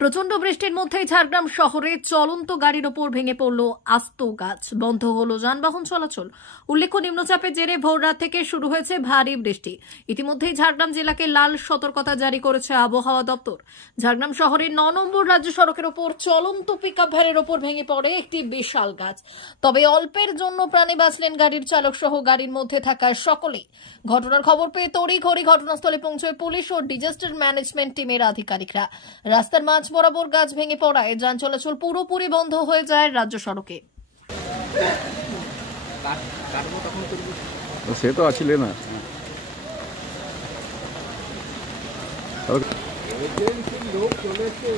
প্রচন্ড বৃষ্টির মধ্যেই ঝাড়গ্রাম শহরে চলন্ত গাড়ির ওপর ভেঙে পড়ল আস্ত গাছ। বন্ধ হলো যানবাহন চলাচল। উল্লেখ্য, নিম্নচাপের জেরে ভোররাত থেকে শুরু হয়েছে ভারী বৃষ্টি। ইতিমধ্যেই ঝাড়গ্রাম জেলাকে লাল সতর্কতা জারি করেছে আবহাওয়া দপ্তর। ঝাড়গ্রাম শহরের 9 নম্বর রাজ্য সড়কের ওপর চলন্ত পিকআপ ভ্যানের ওপর ভেঙে পড়ে একটি বিশাল গাছ। তবে অল্পের জন্য প্রাণে বাঁচলেন গাড়ির চালক সহ গাড়ির মধ্যে থাকা সকলেই। ঘটনার খবর পেয়ে তড়িঘড়ি ঘটনাস্থলে পৌঁছয় পুলিশ ও ডিজাস্টার ম্যানেজমেন্ট টিমের আধিকারিকরা। রাস্তার মাঝ বরাবর গাছ ভেঙে পড়ায় যান চলাচল পুরোপুরি বন্ধ হয়ে যায় রাজ্য সড়কে। সে তো আছিলে না। লোক চলেছে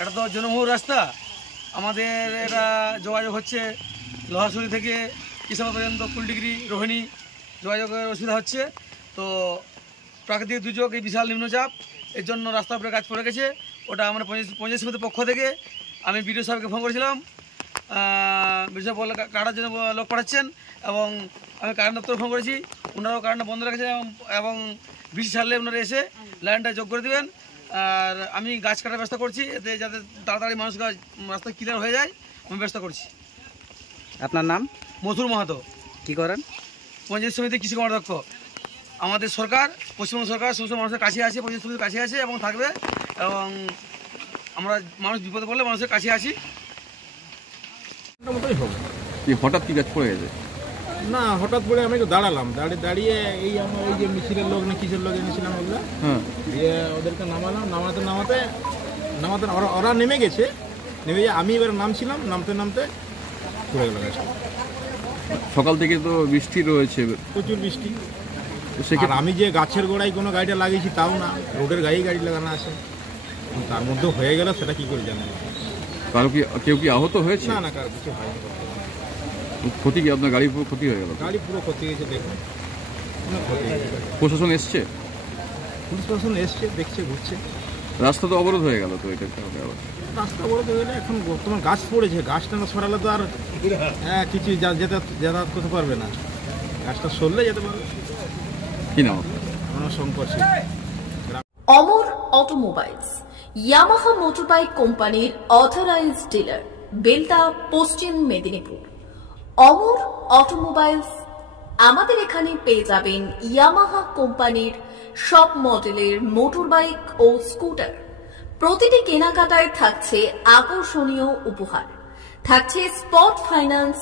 এটা তো জনবহুল রাস্তা। আমাদের এটা যোগাযোগ হচ্ছে লোহাশুরি থেকে কিষান পর্যন্ত ফুলডিগ্রি রোহিণী যোগাযোগের অসুবিধা হচ্ছে। তো প্রাকৃতিক দুর্যোগ, এই বিশাল নিম্নচাপ, এর জন্য রাস্তার উপরে গাছ পড়ে গেছে। ওটা আমরা পঞ্চায়েত সমিতির পক্ষ থেকে আমি বিডিও সাহেবকে ফোন করেছিলাম। বিডিও সাহেব বলে কাটার জন্য লোক পাঠাচ্ছেন, এবং আমি কারেন্ট দপ্তরে ফোন করেছি, ওনারাও কারেন্ট বন্ধ রেখেছেন এবং বৃষ্টি ছাড়লে ওনারা এসে লাইনটা যোগ করে দেবেন। আর আমি গাছ কাটার ব্যবস্থা করছি, এতে যাতে তাড়াতাড়ি মানুষ রাস্তা ক্লিয়ার হয়ে যায়, আমি ব্যবস্থা করছি। আপনার নাম? মথুর মাহাতো। কি করেন? পঞ্চায়েত সমিতি কৃষি কর্মদক্ষ। আমাদের সরকার, পশ্চিমবঙ্গ সরকার সমস্ত মানুষের কাছে আছে, পঞ্চায়েত সমিতির কাছে আছে এবং থাকবে, এবং আমরা মানুষ বিপদে পড়লে মানুষের কাছে আছি। হঠাৎ কি গাছ পড়ে গেছে? না, হঠাৎ করে আমি একটু দাঁড়ালাম, দাঁড়িয়ে এই আমরা ওই যে মিছিলের লোক না কিসের লোক এনেছিলাম ওগুলো, দিয়ে ওদেরকে নামাতে ওরা নেমে গেছে। নেমে আমি এবার নামছিলাম, নামতে পড়ে গেল গাছটা। সকাল থেকে তো বৃষ্টি রয়েছে, প্রচুর বৃষ্টি। আর আমি যে গাছের গোড়ায় কোনো গাড়িটা লাগিয়েছি তাও না, রোডের গাড়ি লাগানো আছে, তার মধ্যে হয়ে গেল, সেটা কি করে জানবো। কেউ কি আহত হয়েছে? না, কারো কিছু হয়নি। ক্ষতি কি? আপনার গাড়ি পুরো ক্ষতি হয়ে গেল? গাড়ি পুরো ক্ষতি হয়েছে, দেখুন। প্রশাসন এসছে? পুলিশ প্রশাসন এসছে, দেখছে, ঘুরছে। রাস্তা তো অবরোধ হয়ে গেল, তো এটা রাস্তা অবরোধ হয়ে গেলে এখন বর্তমান গাছ পড়েছে, গাছটা না সরালে তো আর কিছু যাতায়াত করতে পারবে না। গাছটা সরলে যেতে পারবে। কি নাম? শঙ্কর। অমর অটোমোবাইলস, ইয়ামাহা মোটরবাইক কোম্পানির অথরাইজড ডিলার, বেলদা, পশ্চিম মেদিনীপুর। অমর অটোমোবাইলস, আমাদের এখানে পেয়ে যাবেন ইয়ামাহা কোম্পানির সব মডেলের মোটরবাইক ও স্কুটার। প্রতিটি কেনাকাটায় থাকছে আকর্ষণীয় উপহার, থাকছে স্পট ফাইন্যান্স,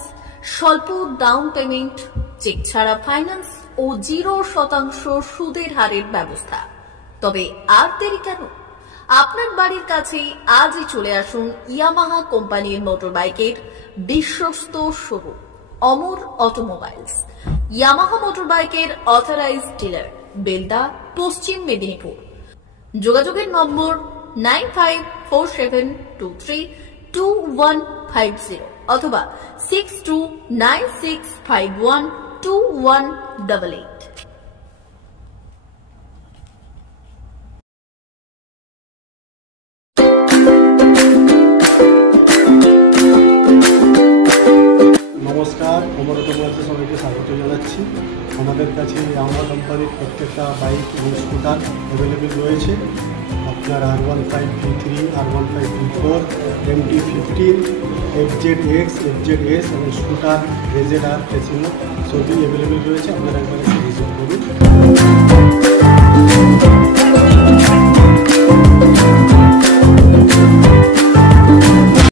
স্বল্প ডাউন পেমেন্ট, চেক ছাড়া ফাইন্যান্স ও 0% সুদের হারের ব্যবস্থা। তবে আর দেরি কেন? আপনার বাড়ির কাছেই আজই চলে আসুন ইয়ামাহা কোম্পানির মোটরবাইকের বিশ্বস্ত শোরুম অমর অটোমোবাইলস, ইয়ামাহা মোটরবাইকের অথরাইজড ডিলার, বেলদা, পশ্চিম মেদিনীপুর। যোগাযোগের নম্বর 9547232150 অথবা 6296512188। নমস্কার, অমর অটোমোবাইলসে সবাইকে স্বাগত জানাচ্ছি। আমাদের কাছে ইয়ামাহা কোম্পানির প্রত্যেকটা বাইক এবং স্কুটার অ্যাভেলেবেল রয়েছে। আপনার R15V3, R15V4, MT15, FZX, FZS এবং স্কুটার RZR, ফেসিনো সবই অ্যাভেলেবেল রয়েছে। আপনারা একবার এসে ভিজিট করুন।